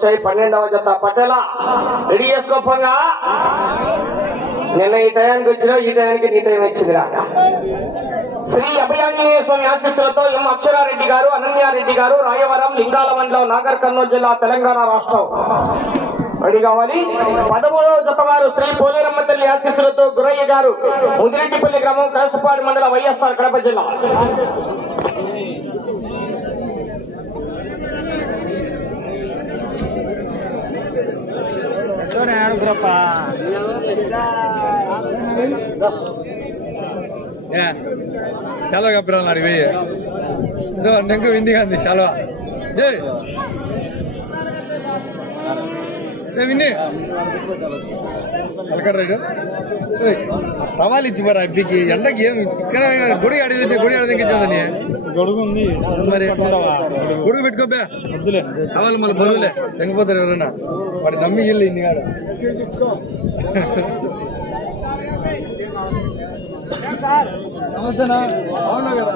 వచ్చాయి పన్నెండవ జత. పటేల రెడీ చేసుకోపోగా నిన్న ఈ టయానికి వచ్చినా ఈ టయానికి నీ టైం వచ్చింది రాక శ్రీ అభయాంజనేయ స్వామి ఆశీస్సులతో ఎం అక్షరారెడ్డి గారు అనన్యారెడ్డి గారు రాయవరం లింగాల మండలం నాగర్ కర్నూలు జిల్లా తెలంగాణ రాష్ట్రం. రెడీ కావాలి? పదమూడవ జత వారు శ్రీ పోలేరమ్మ తల్లి ఆశీస్సులతో గురయ్య గారు ముదిరెడ్డిపల్లి గ్రామం కేశపాడు మండలం వైఎస్ఆర్ కడప జిల్లా. ದಾನ ಹೇಳ್ಬಿಡಪ್ಪ ಶಾಲೋ ಗಬ್ರ ನಡುವೆ ಇದು ನಂಗು ಇಂದಿಗೆ ಅಂದಿ ಶಾಲೋ ಏ ವಿನ್ನಿ రైడు టవాలు ఇచ్చి మరి అబ్బికి ఎండకి ఏం చిక్కన గుడి అడిగి గుడి అడిగి ఇచ్చిందని గొడుగు ఉంది మరి గుడికి పెట్టుకోబే వద్దులే టవాలు మళ్ళీ బరువులే తెంగిపోతారు ఎవరన్నా వాడి నమ్మి ఇల్లు ఇన్ని కాదు నమస్తేనా అవునా కదా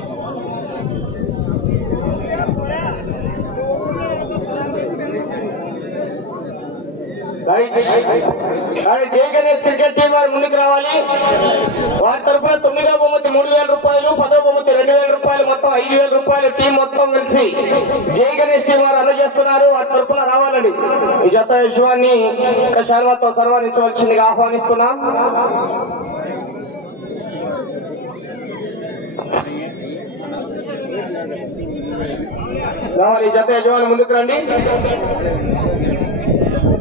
Right right Jai Ganesh cricket team వారు ముందుకు రావాలి. వారి తరఫున తొమ్మిదో బహుమతి మూడు వేల రూపాయలు పదో బహుమతి రెండు వేల రూపాయలు మొత్తం ఐదు వేల రూపాయలు టీం మొత్తం కలిసి జై గణేష్ టీం వారు అందజేస్తున్నారు. వారి తరఫున రావాలండి. ఈ జత యశ్వాన్ని ఒక శాల్వాతో ఆహ్వానిస్తున్నాం. రావాలి. ఈ జత యజమాని ముందుకు రండి.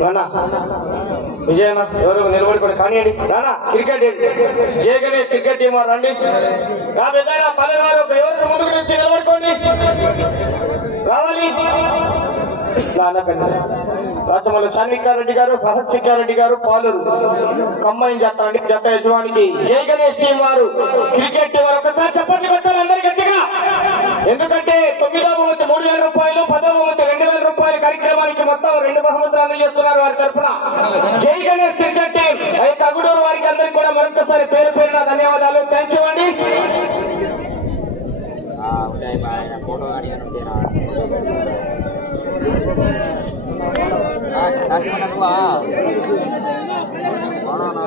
రానా? విజయన ఎవరు? నిలబడుకోండి కానివ్వండి రానా? క్రికెట్ జయగణేష్ క్రికెట్ టీం వారు రండి. రా పెద్దయినా పల్లెవారు ఎవరు ముందుకు నుంచి నిలబడుకోండి. రావాలి. రాజమల్లి సాన్వికారెడ్డి గారు సహస్వికారెడ్డి గారు పాలూరు. కమ్మాయి జత అండి జత యజమానికి. జై గణేష్ టీం వారు. క్రికెట్ వారు. ఒకసారి చెప్పండి పెట్టాలి అందరు గట్టిగా. ఎందుకంటే తొమ్మిదో బహుమతి మూడు వేల రూపాయలు పదో బహుమతి రెండు వేల రూపాయల కార్యక్రమానికి మొత్తం రెండు బహుమతులు అందజేస్తున్నారు వారి తరఫున జై గణేష్ క్రికెట్ టీం. ఆ అగుడూరు వారికి అందరికి కూడా మరొకసారి పేరు పేరున ధన్యవాదాలు. థ్యాంక్ యూ అండి. ఫోటో అవునా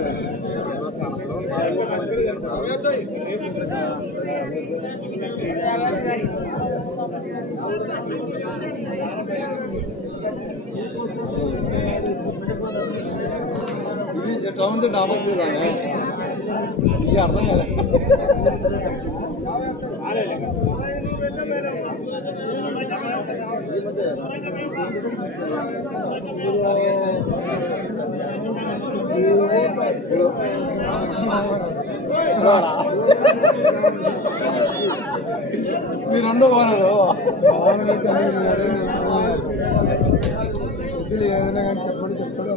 ఇది ఎట్లా ఉంది డాబర్ ఇది అర్థం కాలే మీరెండో బాగాలేదు ఏదైనా కానీ చెప్పండి చెప్పండి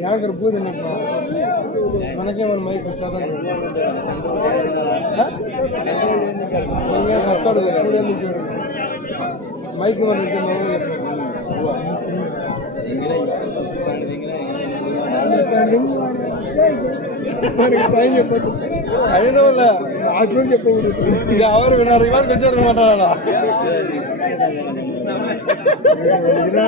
யாருக்கு பூதனப்பா మనకే మన మైక్ ప్రసాదం మైక్ మరి టైం చెప్పదు అయిన వల్ల నాకు చెప్పకూడదు ఇక ఎవరు విన్నారు ఎవరికి వచ్చారు మాట్లాడాలా ఇలా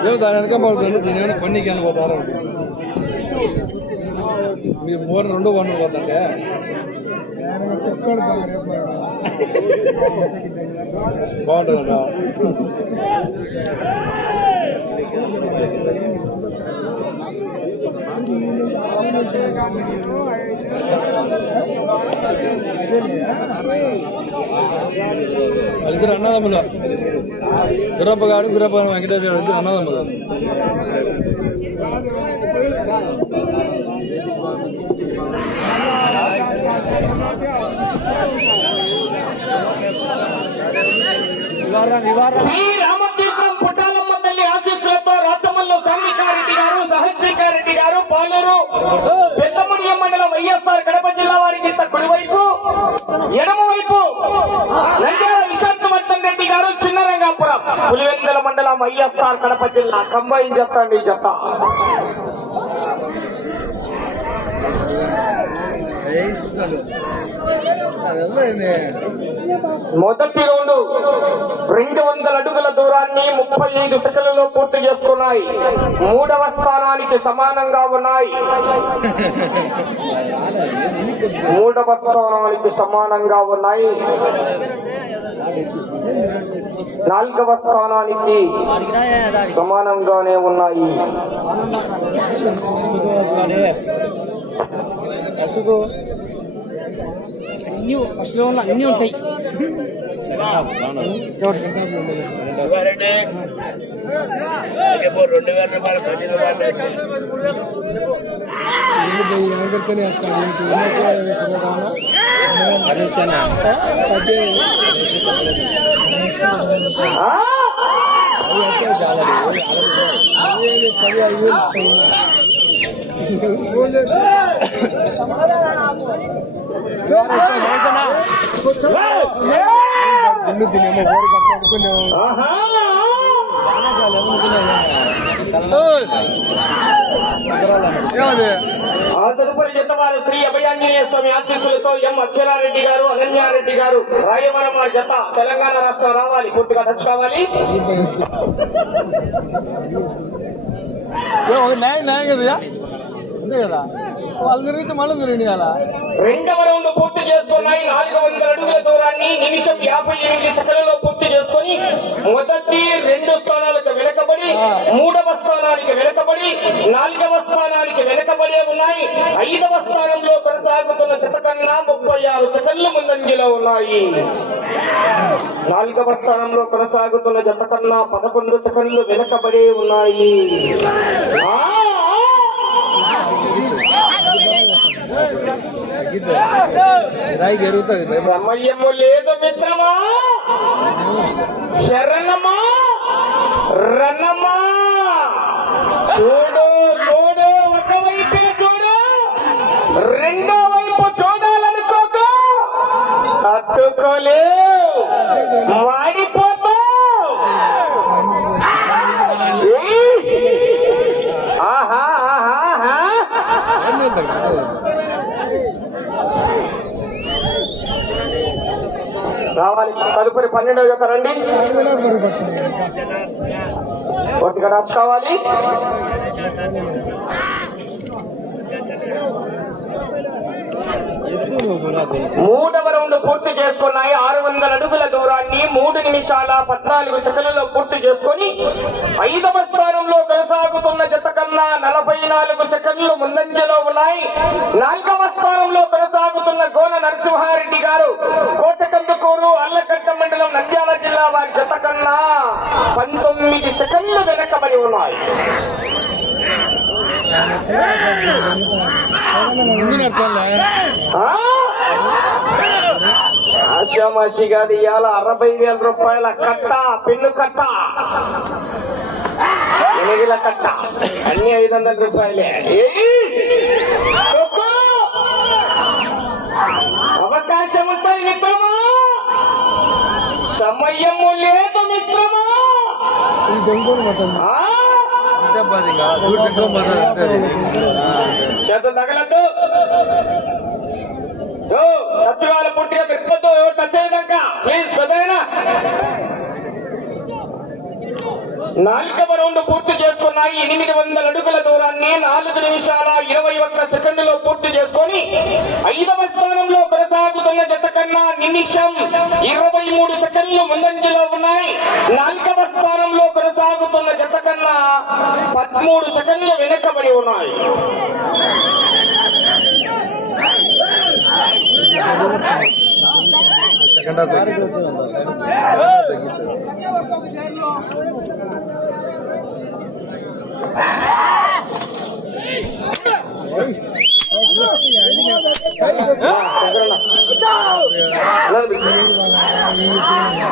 ఏమో దాని వెనక పడుతుంది దీని ఏమైనా పన్నీకి అని పోతారు మీరు మూడు రెండు వన్ పోతుంటే బాగుంటుందా వాళ్ళిద్దరు అన్నదమ్ములు. గురప్ప గారు గురప్ప వెంకటేశ్వర ఇద్దరు అన్నదమ్ములు. శ్రీ రామతీర్థం పుట్టాలమ్మ తల్లి ఆశీస్సులతో రాచమల్లు సాంబికారెడ్డి గారు సహస్రికారెడ్డి గారు పాలూరు. పెద్దమణియం మండలం వైఎస్ఆర్ కడప జిల్లా వారికి ఇంత కుడివైపు ఎడమ వైపు నంద్యాల విశాఖవర్ధన్ రెడ్డి గారు చిన్నరంగాపురం. పులివెందుల మండలం వైఎస్ఆర్ కడప జిల్లా. కంబైన్ జత అండి జత మొదటి రౌండ్ రెండు వందల అడుగుల దూరాన్ని ముప్పై ఐదు సెకండ్లలో పూర్తి చేసుకున్నాయి. మూడవ స్థానానికి సమానంగా ఉన్నాయి. మూడవ స్థానానికి సమానంగా ఉన్నాయి. నాలుగవ స్థానానికి సమానంగానే ఉన్నాయి. అన్ని ఫస్ట్లో అన్నీ ఉంటాయి. రెండు వేల రూపాయలు పది రూపాయలు సమాధానం అట్లా ఆ తదుపరి జతవారు శ్రీ అభయాంజనేయ స్వామి ఆశీస్సులతో ఎం అక్షరారెడ్డి గారు అనన్యారెడ్డి గారు రాయవరం వారి జత తెలంగాణ రాష్ట్రం రావాలి పూర్తిగా టచ్ కావాలి. న్యాయం న్యాయం కదా? అంతే కదా? వాళ్ళు తిరిగితే మళ్ళీ తిరిగి రెండవ రౌండ్ పూర్తి చేసుకున్నాయి. నాలుగు వందల అడుగుల దూరాన్ని నిమిషం యాభై ఎనిమిది సెకండ్లలో పూర్తి చేసుకొని మొదటి రెండు స్థానాలకు వెనకబడి మూడవ స్థానానికి వెనకబడి నాలుగవ స్థానానికి వెనకబడే ఉన్నాయి. ఐదవ స్థానంలో కొనసాగుతున్న జత కన్నా ముప్పై ఆరు సెకండ్లు ముందంజలో ఉన్నాయి. నాలుగవ స్థానంలో కొనసాగుతున్న జత కన్నా పదకొండు సెకండ్లు వెనకబడే ఉన్నాయి. సమయము లేదు మిత్రమా. శరణమా. రణమా. చూడు చూడు ఒక వైపు చూడు. రెండో వైపు చూడాలనుకోక. తట్టుకోలేవు. వాడిపోతా ఆహా ఆహా ఆహా. కావాలి. తదుపరి పన్నెండవ జత రండి. ఒట్టిగా గడాచ్ కావాలి. మూడవ రౌండ్ పూర్తి చేసుకున్నాయి. ఆరు వందల అడుగుల దూరాన్ని మూడు నిమిషాల పద్నాలుగు సెకండ్లలో పూర్తి చేసుకొని ఐదవ స్థానంలో కొనసాగుతున్న జత కన్నా నలభై నాలుగు సెకండ్లు ముందంజలో ఉన్నాయి. నాలుగవ స్థానంలో కొనసాగుతున్న గోన నరసింహారెడ్డి గారు కోటకందుకూరు అల్లకట్ట మండలం నంద్యాల జిల్లా వారి జత కన్నా పంతొమ్మిది సెకండ్లు వెనకబడి ఉన్నాయి. ముందు నడచాలే ఆ? ఆషామాషిగా ఇవాళ అరవై వేల రూపాయల కట్ట పెన్ను కట్ట. ఎనిమిదిల కట్ట. అన్ని ఐదు వందల రూపాయలే! అవకాశం ఉంటుంది మిత్రమా సమయము లేదు మిత్రమా చేత తగలద్దు. టచ్ కావాలి పూర్తిగా తిప్పొద్దు టచ్ అయినాక ప్లీజ్ పెద్దయినా. నాలుగవ రౌండ్ పూర్తి చేసుకున్నాయి. ఎనిమిది వందల అడుగుల దూరాన్ని నాలుగు నిమిషాల ఇరవై ఒక్క సెకండ్లో పూర్తి చేసుకొని ఐదవ స్థానంలో కొనసాగుతున్న జత కన్నా నిమిషం ఇరవై మూడు సెకండ్లు ముందంజలో ఉన్నాయి. నాలుగవ స్థానంలో కొనసాగుతున్న జత కన్నా పదమూడు సెకండ్లు వెనుకబడి ఉన్నాయి. సెకండ్ హాఫ్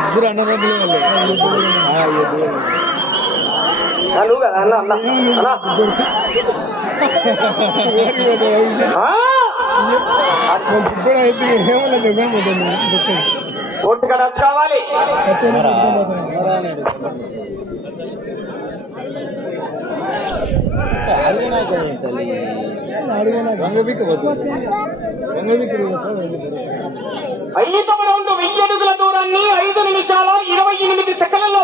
ఇద్దరు అన్నదమ్ములే వాళ్ళు నువ్వు కదా అన్న అన్న అన్న ఆ? ఇప్పుడు కావాలి వంగబిక్క రౌండ్ వెయ్యి అడుగుల దూరాన్ని ఐదు నిమిషాల ఇరవై ఎనిమిది సెకండ్లలో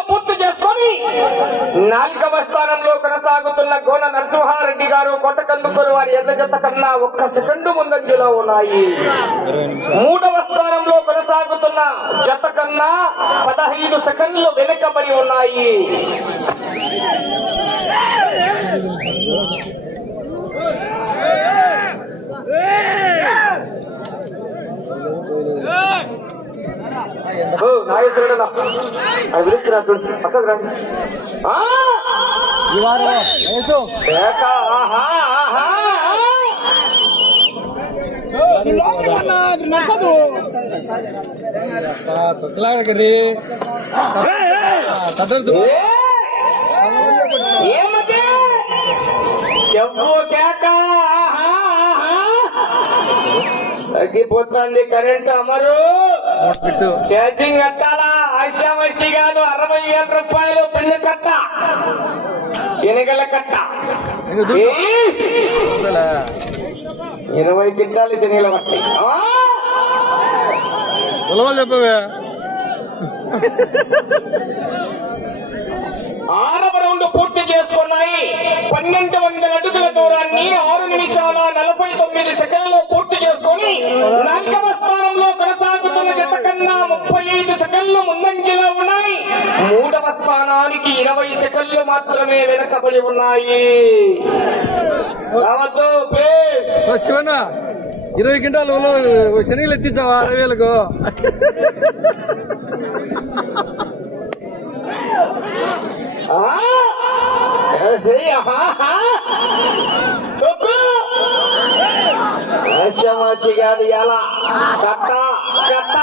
నాలుగవ స్థానంలో కొనసాగుతున్న గోన నరసింహారెడ్డి గారు కొట్టకందుకొని వారి ఎద్ద జత కన్నా ఒక్క సెకండు ముందంజలో ఉన్నాయి మూడవ స్థానంలో కొనసాగుతున్న జత కన్నా పదహైదు సెకండ్లు వెనుకబడి ఉన్నాయి Hey! నాగేశ్వరుడు. అది పిలుస్తున్నా చూడు. పక్కకు రండి. ఆ! ఏక, ఆహా, ఆహా, ఆ! నచ్చదు తొక్కలాడకరి తదర్దు. తగ్గిపోతుంది కరెంట్ అమరు ఛార్జింగ్ కట్టాలా? ఆశామసి కాదు అరవై వేల రూపాయలు పెన్ను కట్ట. శనగల కట్ట! ఇరవై కింటాలు శనగలు! ఉలవలు చెప్పవే. పన్నెండు వందల అడుగుల దూరాన్ని ఆరు నిమిషాల నలభై తొమ్మిది సెకండ్లో పూర్తి చేసుకొని నాలుగవ స్థానంలో కొనసాగుతున్న జత కన్నా ముప్పై ఐదు సెకండ్లు ముందంజలో ఉన్నాయి. మూడవ స్థానానికి ఇరవై సెకండ్లు మాత్రమే వెనకబడి ఉన్నాయి. శివన్న ఇరవై క్వింటాలు శనగలు ఎత్తించావా అరవై వేలకు? ఆ? ఆశామాషి కాదు ఎలా? కట్ట కట్ట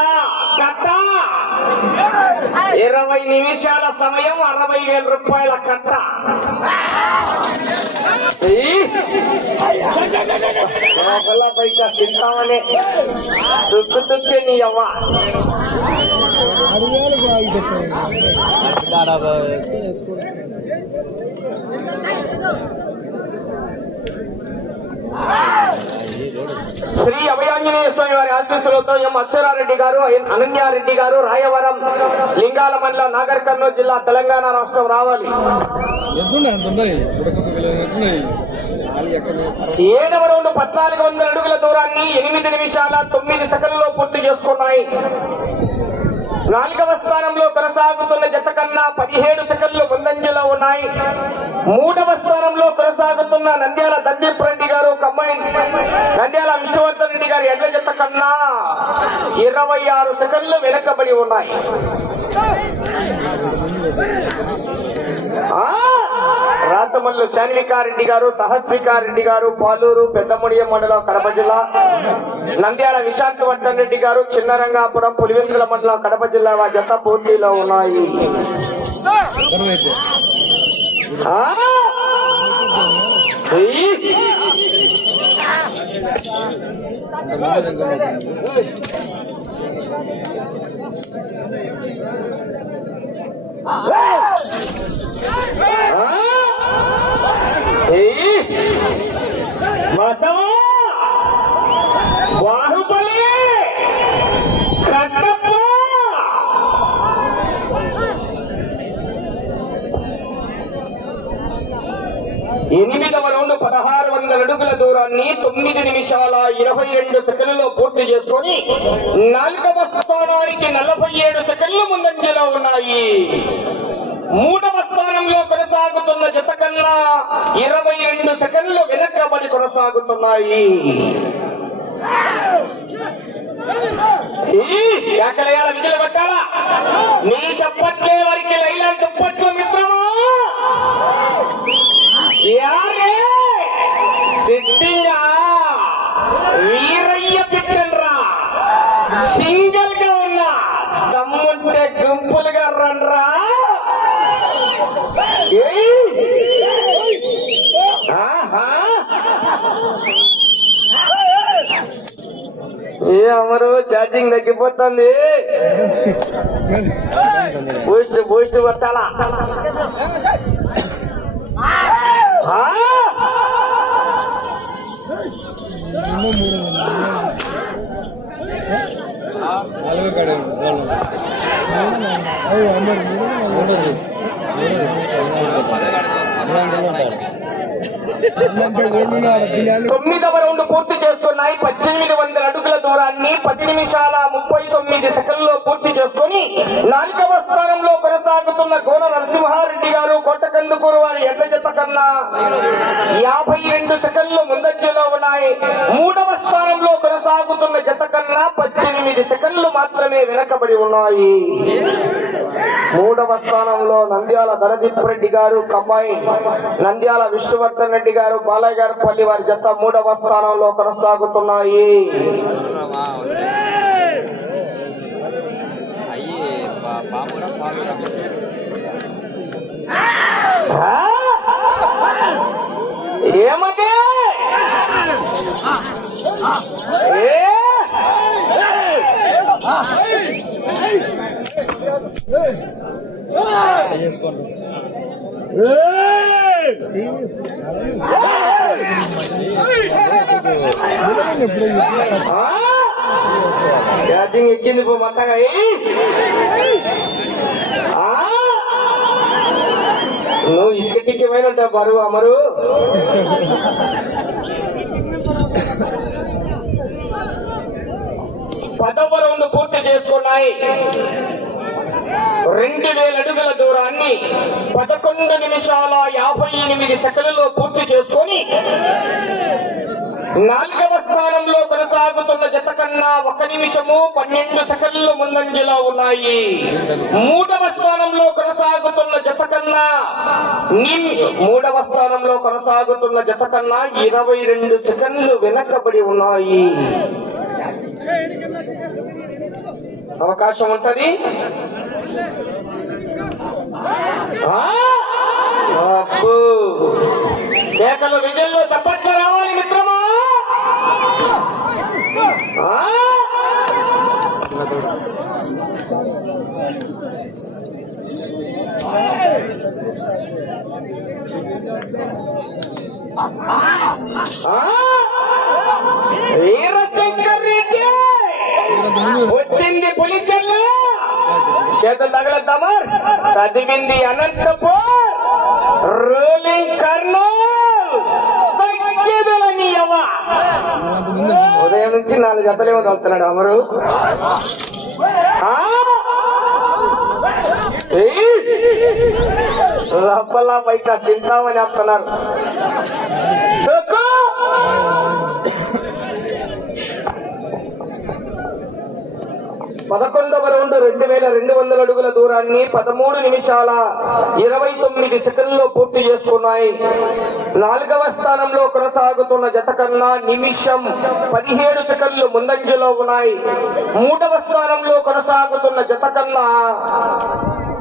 కట్ట! ఇరవై నిమిషాల సమయం అరవై వేల రూపాయల కట్ట. ఏయ్. లోపల బయట తింటామని. తుక్కు తుక్కి నీ అవ్వ. శ్రీ అభయాంజనేయ స్వామి వారి ఆశీస్సులతో ఎం అక్షరారెడ్డి గారు అనన్యారెడ్డి గారు రాయవరం లింగాల మండలం నాగర్ కర్నూలు జిల్లా తెలంగాణ రాష్ట్రం రావాలి. ఏడవ రౌండ్ పద్నాలుగు వందల అడుగుల దూరాన్ని ఎనిమిది నిమిషాల తొమ్మిది సెకండ్లలో పూర్తి చేసుకున్నాయి. నాలుగవ స్థానంలో కొనసాగుతున్న జత కన్నా పదిహేడు సెకండ్లు ముందంజలో ఉన్నాయి మూడవ స్థానంలో కొనసాగుతున్న నంద్యాల దందీప్ రెడ్డి గారు కంబైన్ నంద్యాల విష్ణువర్ధన్ రెడ్డి గారి ఎడ్ల జత కన్నా ఇరవై ఆరు సెకండ్లు వెనకబడి ఉన్నాయి ఆ! రాచమల్లు శాన్వికారెడ్డి గారు సహస్వికారెడ్డి గారు పాలూరు పెద్దముడియ మండలం కడప జిల్లా నంద్యాల విశాంతి వర్ధన్ రెడ్డి గారు చిన్నరంగాపురం పులివెందుల మండలం కడప జిల్లా వారి జత పోటీలో ఉన్నాయి. బరువైతే బాహుబలి కట్టప్ప ఎనిమిదవ రౌండ్ పదహారు వందల అడుగుల దూరాన్ని తొమ్మిది నిమిషాల ఇరవై రెండు సెకండ్లలో పూర్తి చేసుకొని నాలుగవ స్థానానికి నలభై ఏడు సెకండ్లు ముందంజలో ఉన్నాయి. మూడవ స్థానంలో కొనసాగుతున్న జత కన్నా ఇరవై రెండు సెకండ్లు వెనకబడి కొనసాగుతున్నాయి. ఈ ఎక్కడయాల విజయ కొట్టాలా నీ చప్పట్లే వారికి లైలా ఛార్జింగ్ తగ్గిపోతుంది బూస్ట్ బూస్ట్ కొట్టాలా ఆ! తొమ్మిదవ రౌండ్ పూర్తి చేసుకున్నాయి పద్దెనిమిది వందల అడుగుల దూరాన్ని పది నిమిషాల ముప్పై తొమ్మిది సెకండ్లో పూర్తి చేసుకొని నాలుగవ స్థానంలో కొనసాగుతున్న గోన నరసింహారెడ్డి గారు కొట్టకందుకూరు వారి ఎడ్ల జత కన్నా యాభై రెండు సెకండ్లు ముందంజలో ఉన్నాయి. మూడవ స్థానంలో కొనసాగుతున్న జత కన్నా పద్దెనిమిది సెకండ్లు మాత్రమే వెనకబడి ఉన్నాయి. మూడవ స్థానంలో నంద్యాల ధనదీప్ రెడ్డి గారు కమ్మాయి నంద్యాల విష్ణువర్ధన్ రెడ్డి గారు బాలయ్య గారు పల్లి వారి జత మూడవ స్థానంలో కొనసాగుతున్నాయి అయ్యి ఏ? ఆ? ఛార్జింగ్ ఎక్కింది పో మొత్తగా నువ్వు ఇసుకటికి పోయినట్ట బరువు అమరు. పదవ రౌండ్ పూర్తి చేసుకున్నాయి. రెండు వేల అడుగుల దూరాన్ని పదకొండు నిమిషాల యాభై ఎనిమిది సెకండ్లలో పూర్తి చేసుకొని నాలుగవ స్థానంలో కొనసాగుతున్న జత కన్నా ఒక నిమిషము పన్నెండు సెకండ్లు ముందంజలో ఉన్నాయి. మూడవ స్థానంలో కొనసాగుతున్న జత కన్నా మూడవ స్థానంలో కొనసాగుతున్న జత కన్నా ఇరవై రెండు సెకండ్లు వెనకబడి ఉన్నాయి. అవకాశం ఉంటది? కేకలు విజయంలో చప్పట్లు రావాలి మిత్రమా? వీరశంకర్ రెడ్డి! పుట్టింది పులిచెల్ల చేతులు తగలద్దామా? చదివింది అనంతపూర్ రూలింగ్ కర్నూల్ ఉదయం నుంచి నాలుగు జతలేమో తలుతున్నాడు అమరు. ఆ? రప్పలా బయట తింటామని చెప్తున్నారు పదకొండవ రౌండ్ రెండు వేల రెండు వందల అడుగుల దూరాన్ని పదమూడు నిమిషాల ఇరవై తొమ్మిది సెకండ్లో పూర్తి చేసుకున్నాయి. నాలుగవ స్థానంలో కొనసాగుతున్న జత కన్నా నిమిషం పదిహేడు సెకండ్లు ముందంజలో ఉన్నాయి. మూడవ స్థానంలో కొనసాగుతున్న జత కన్నా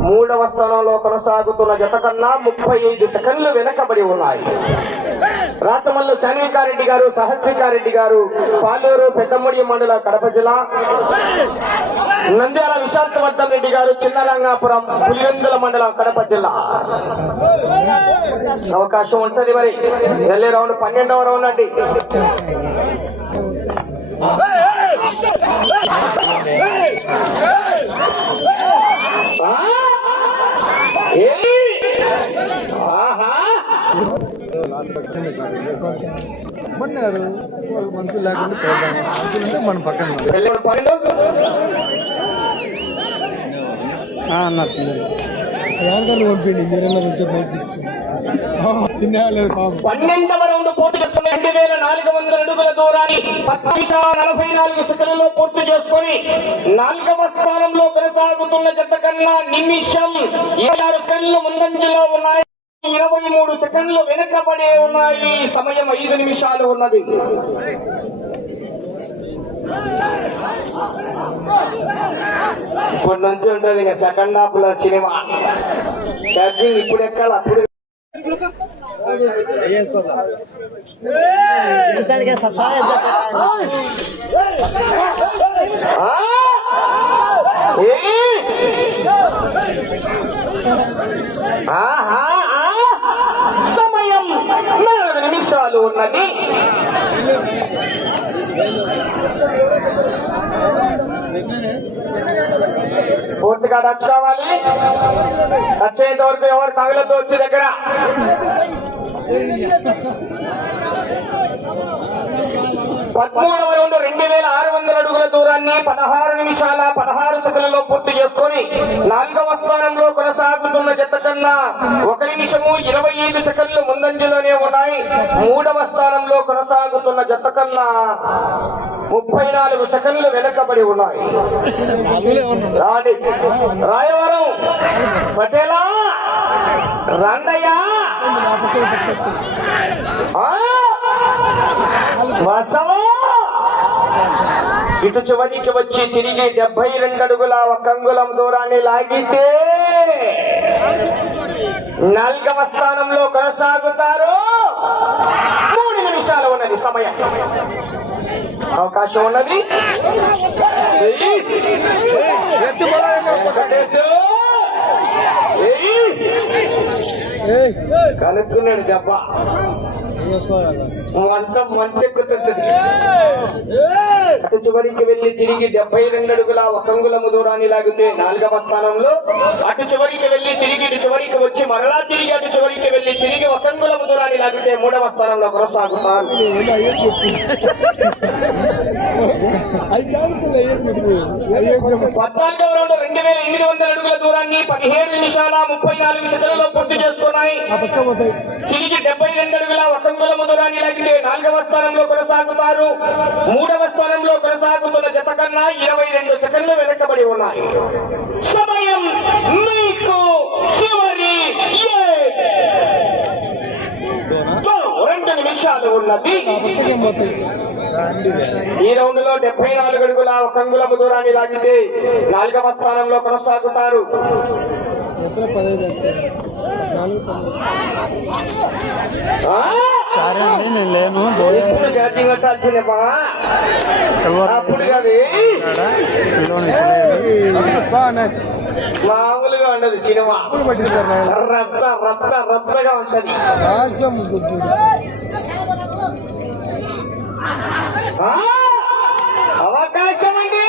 మూడవ స్థానంలో కొనసాగుతున్న జత కన్నా ముప్పై ఐదు సెకండ్లు వెనకబడి ఉన్నాయి. రాచమల్లు శాన్వికారెడ్డి గారు సహస్రికారెడ్డి గారు పాలూరు పెద్దముడి మండల కడప జిల్లా. నంద్యాల విశాఖవర్ధన్ రెడ్డి గారు చిన్నరంగాపురం పులివెందుల మండలం కడప జిల్లా. అవకాశం ఉంటది మరి. వెళ్ళే రౌండ్ పన్నెండవ రౌండ్ అండి. ఆహా! మన్నారు వాళ్ళు మనుషులు లేకుండా మన పక్కన పిల్లలు ఏంటని పంపిండి మీరన్నా కొంచెం బయట తీసుకుని తినేవాళ్ళు పాపం. పన్నెండవ రౌండ్ పూర్తి చేసుకుని రెండు వేల నాలుగు వందల అడుగుల దూరాన్ని పది నిమిషాల నలభై నాలుగు పూర్తి చేసుకుని నాలుగవ స్థానంలో కొనసాగుతున్న జత కన్నా నిమిషం ఇరవై ఆరు సెకండ్లు ముందంజలో ఉన్నాయి. ఇరవై మూడు సెకండ్లు వెనకబడే ఉన్నాయి. సమయం ఐదు నిమిషాలు ఉన్నది. ఇప్పటి నుంచి ఉంటుంది ఇంకా సెకండ్ హాఫ్లో సినిమా. ఛార్జింగ్ ఇప్పుడు ఎక్కాలి అప్పుడు? ఆహా? సమయం నాలుగు నిమిషాలు ఉన్నది. పూర్తిగా టచ్ కావాలి. టచ్ అయ్యేంత వరకు ఎవరు తగలతో వచ్చే దగ్గర. పద్మూడవ రౌండ్ రెండు వేల ఆరు వందల అడుగుల దూరాన్ని పదహారు నిమిషాల పదహారు సెకండ్లలో పూర్తి చేసుకొని నాలుగవ స్థానంలో కొనసాగుతున్న జత కన్నా ఒక నిమిషము ఇరవై ఐదు సెకండ్లు ముందంజలోనే ఉన్నాయి. మూడవ స్థానంలో కొనసాగుతున్న జత కన్నా ముప్పై నాలుగు సెకండ్లు వెనకబడి ఉన్నాయి. రాయవరం పటేలా రండయ్యా వసవా! ఇటు చివరికి వచ్చి తిరిగి డెబ్బై రెండు అడుగుల ఒక దూరాన్ని లాగితే నాలుగవ స్థానంలో కొనసాగుతారు. మూడు నిమిషాలు ఉన్నది సమయం. అవకాశం ఉన్నది. ఏయ్! కనుక్కున్నాడు దెబ్బ వంట మంచెక్కుతుంటది అటు చివరికి వెళ్ళి తిరిగి డెబ్బై రెండు అడుగుల ఒక అంగుళము దూరాన్ని లాగితే నాలుగవ స్థానంలో. అటు చివరికి వెళ్ళి తిరిగి ఇటు చివరికి వచ్చి మరలా తిరిగి అటు చివరికి వెళ్ళి తిరిగి ఒక అంగుళము దూరాన్ని లాగితే మూడవ స్థానంలో కొనసాగుతారు పద్నాలుగవ రౌండ్ వేల ఎనిమిది వందల అడుగుల దూరాన్ని పదిహేడు నిమిషాల ముప్పై నాలుగు సెకండ్లలో పూర్తి చేసుకున్నాయి. తిరిగి డెబ్బై రెండు అడుగుల ఒక అంగుళము దూరాన్ని లాగితే నాలుగవ స్థానంలో కొనసాగుతారు. మూడవ స్థానంలో కొనసాగుతున్న జత కన్నా ఇరవై రెండు సెకండ్లు వెనకబడి ఉన్నాయి. సమయం మీకు చివరి రెండు నిమిషాలు ఉన్నది. ఈ రౌండ్లో డెబ్బై నాలుగు అడుగుల ఒక అంగుళము దూరాన్ని లాగితే నాలుగవ స్థానంలో కొనసాగుతారు. ఆ? సరే అండి నేను లేను మామూలుగా ఉండదు సినిమా. రచ్చ రచ్చ రచ్చగా ఉంటది? అవకాశం అండి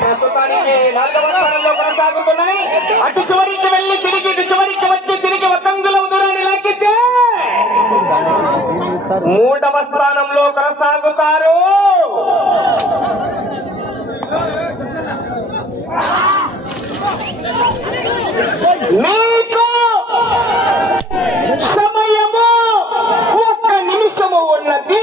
ప్రస్తుతానికి నాలుగవ స్థానంలో కొనసాగుతున్నాయి. అటు చివరికి వెళ్ళి తిరిగి ఇటు చివరికి వచ్చి తిరిగి ఒక అంగుళం దూరాన్ని లాగితే మూడవ స్థానంలో కొనసాగుతారు. మీకు సమయము ఒక్క నిమిషము ఉన్నది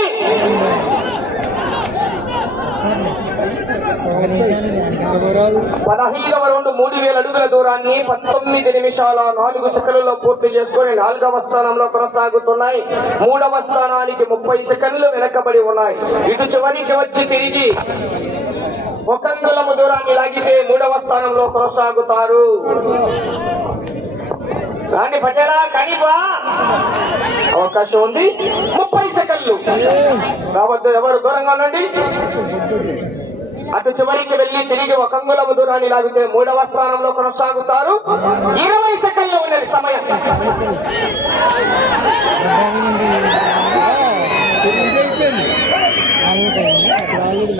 పదహైదవ రౌండ్ మూడు వేల అడుగుల దూరాన్ని పంతొమ్మిది నిమిషాల నాలుగు సెకండ్లలో పూర్తి చేసుకుని నాలుగవ స్థానంలో కొనసాగుతున్నాయి. మూడవ స్థానానికి ముప్పై సెకండ్లు వెనకబడి ఉన్నాయి. ఇటు చివరికి వచ్చి తిరిగి ఒక అంగుళము దూరాన్ని లాగితే మూడవ స్థానంలో కొనసాగుతారు. రాండి పటేరా కనిపా! అవకాశం ఉంది. ముప్పై సెకండ్లు. రావద్దు ఎవరు దూరంగా ఉండండి. అటు చివరికి వెళ్ళి తిరిగి ఒక అంగుళము దూరాన్ని లాగితే మూడవ స్థానంలో కొనసాగుతారు. ఇరవై సెకండ్లు ఉన్నది సమయం.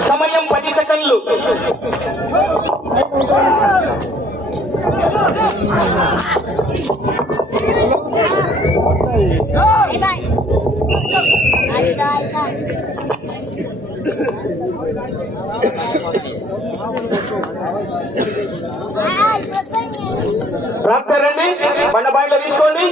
సమయం పది సెకండ్లు. ట్రాక్టర్ రండి బండ బాయిలో తీసుకోండి.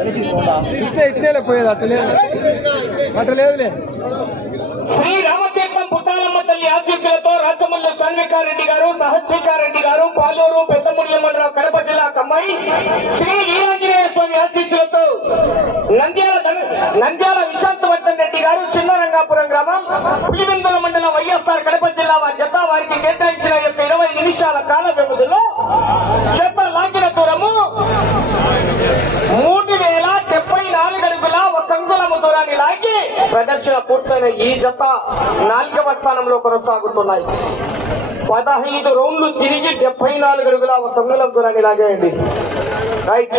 ఇట్లే ఇట్లే పోయేది అట్ట లేదు. అట్ట లేదులే. శ్రీ రామతీర్థం పుట్టాలమ్మ తల్లి ఆశీస్సులతో రాచమల్లి సాన్వికారెడ్డి గారు సహస్వికారెడ్డి గారు పాలూరు పెద్దముడియ మండలం కడప జిల్లా కమ్మాయి శ్రీ వీరాంజనేయ స్వామి ఆశీస్సులతో నంద్యాల నంద్యాల విశాంతవర్ధన్ రెడ్డి గారు చిన్న రంగాపురం గ్రామం పులివెందుల మండలం వైఎస్ఆర్ కడప జిల్లా వారి జత వారికి కేటాయించిన యొక్క ఇరవై నిమిషాల కాల వ్యవధిలో చెత్త లాగిన దూరము మూడు వేల డెబ్బై నాలుగు అడుగుల ఒక అంగుళము దూరాన్ని లాగి ప్రదర్శన పూర్తయిన ఈ జత నాలుగవ స్థానంలో కొనసాగుతున్నాయి. పదహైదు రౌండ్లు తిరిగి డెబ్బై నాలుగు అడుగుల ఒక అంగుళం దూరాన్ని లాగేయండి. రైట్.